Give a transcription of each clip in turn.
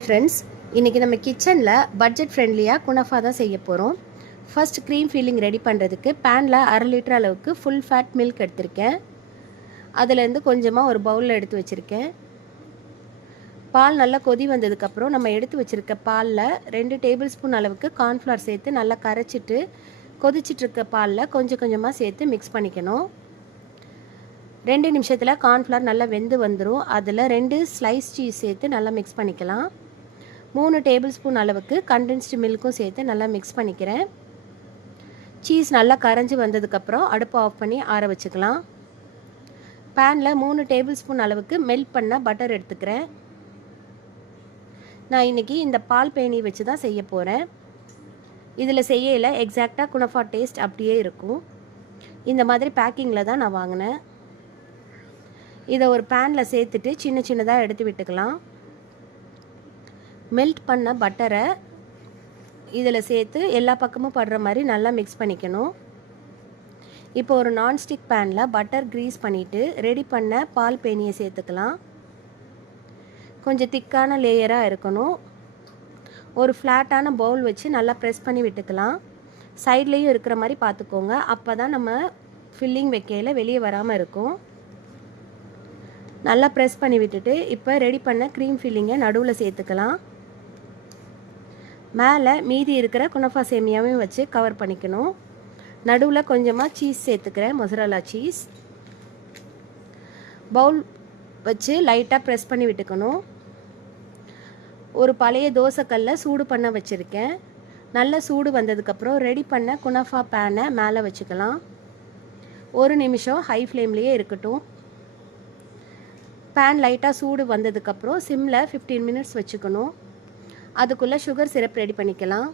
Friends, இன்றைக்கி நம்ம கிச்சனில் பட்ஜெட் ஃப்ரெண்ட்லியாக குனஃபா தான் செய்ய போகிறோம். ஃபர்ஸ்ட் க்ரீம் ஃபில்லிங் ரெடி பண்ணுறதுக்கு பேனில் 1/2 லிட்டர் அளவுக்கு ஃபுல் ஃபேட் மில்க் எடுத்திருக்கேன். அதுலேருந்து கொஞ்சமாக ஒரு பவுலில் எடுத்து வச்சுருக்கேன். பால் நல்லா கொதி வந்ததுக்கப்புறம் நம்ம எடுத்து வச்சுருக்க பாலில் 2 டேபிள் ஸ்பூன் அளவுக்கு கார்ன்ஃப்ளவர் சேர்த்து நல்லா கரைச்சிட்டு கொதிச்சிட்ருக்க பாலில் கொஞ்சம் கொஞ்சமாக சேர்த்து மிக்ஸ் பண்ணிக்கணும். 2 நிமிஷத்தில் கார்ன்ஃப்ளவர் நல்லா வெந்து வந்துடும். அதில் 2 ஸ்லைஸ் சீஸ் சேர்த்து நல்லா மிக்ஸ் பண்ணிக்கலாம். 3 டேபிள் ஸ்பூன் அளவுக்கு கண்டென்ஸ்டு மில்க்கும் சேர்த்து நல்லா மிக்ஸ் பண்ணிக்கிறேன். சீஸ் நல்லா கரைஞ்சி வந்ததுக்கப்புறம் அடுப்பை ஆஃப் பண்ணி ஆற வச்சுக்கலாம். பேனில் 3 டேபிள் ஸ்பூன் அளவுக்கு மெல்ட் பண்ண பட்டர் எடுத்துக்கிறேன். நான் இன்றைக்கி இந்த பால் பேணி வச்சு தான் செய்ய போகிறேன். இதில் செய்யல எக்ஸாக்டாக குனஃபா டேஸ்ட் அப்படியே இருக்கும். இந்த மாதிரி பேக்கிங்கில் தான் நான் வாங்கினேன். இதை ஒரு பேனில் சேர்த்துட்டு சின்ன சின்னதாக எடுத்து விட்டுக்கலாம். மெல்ட் பண்ண பட்டரை இதில் சேர்த்து எல்லா பக்கமும் படுற மாதிரி நல்லா மிக்ஸ் பண்ணிக்கணும். இப்போ ஒரு நான்ஸ்டிக் பேனில் பட்டர் க்ரீஸ் பண்ணிவிட்டு ரெடி பண்ண பால் பேனியை சேர்த்துக்கலாம். கொஞ்சம் திக்கான லேயராக இருக்கணும். ஒரு ஃப்ளாட்டான பவுல் வச்சு நல்லா ப்ரெஸ் பண்ணி விட்டுக்கலாம். சைட்லேயும் இருக்கிற மாதிரி பார்த்துக்கோங்க. அப்போ தான் நம்ம ஃபில்லிங் வைக்கையில் வெளியே வராமல் இருக்கும். நல்லா ப்ரெஸ் பண்ணி விட்டுட்டு இப்போ ரெடி பண்ண க்ரீம் ஃபில்லிங்கை நடுவில் சேர்த்துக்கலாம். மேலே மீதி இருக்கிற குனஃபா சேமியாவையும் வச்சு கவர் பண்ணிக்கணும். நடுவில் கொஞ்சமாக சீஸ் சேர்த்துக்கிறேன், மொசரல்லா சீஸ். பவுல் வச்சு லைட்டாக ப்ரெஸ் பண்ணி விட்டுக்கணும். ஒரு பழைய தோசைக்கல்லை சூடு பண்ண வச்சுருக்கேன். நல்ல சூடு வந்ததுக்கப்புறம் ரெடி பண்ண குனஃபா பேனை மேலே வச்சுக்கலாம். 1 நிமிஷம் ஹை ஃப்ளேம்லேயே இருக்கட்டும். பேன் லைட்டாக சூடு வந்ததுக்கப்புறம் சிம்மில் 15 மினிட்ஸ் வச்சுக்கணும். அதுக்குள்ளே சுகர் சிரப் ரெடி பண்ணிக்கலாம்.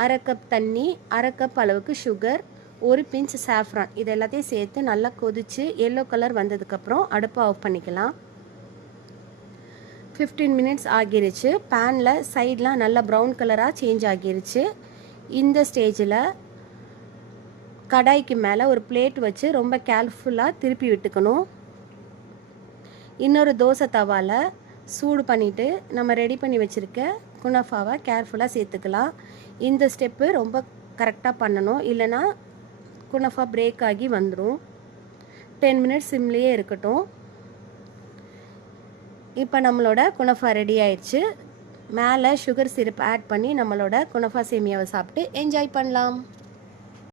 1/2 கப் தண்ணி, 1/2 கப் அளவுக்கு சுகர், 1 பிஞ்ச் சாஃப்ரான், இது எல்லாத்தையும் சேர்த்து நல்லா கொதித்து எல்லோ கலர் வந்ததுக்கப்புறம் அடுப்பை ஆஃப் பண்ணிக்கலாம். 15 மினிட்ஸ் ஆகிருச்சு. பேனில் சைட்லாம் நல்லா ப்ரௌன் கலராக சேஞ்ச் ஆகிருச்சு. இந்த ஸ்டேஜில் கடாய்க்கு மேலே ஒரு பிளேட் வச்சு ரொம்ப கேர்ஃபுல்லாக திருப்பி விட்டுக்கணும். இன்னொரு தோசை தவாவில் சூடு பண்ணிவிட்டு நம்ம ரெடி பண்ணி வச்சுருக்க குனஃபாவை கேர்ஃபுல்லாக சேர்த்துக்கலாம். இந்த ஸ்டெப்பு ரொம்ப கரெக்டாக பண்ணணும், இல்லைனா குனஃபா பிரேக் ஆகி வந்துடும். 10 மினிட்ஸ் சிம்லேயே இருக்கட்டும். இப்போ நம்மளோட குனஃபா ரெடி ஆயிடுச்சு. மேலே சுகர் சிரப் ஆட் பண்ணி நம்மளோட குனஃபா சேமியாவை சாப்பிட்டு என்ஜாய் பண்ணலாம்.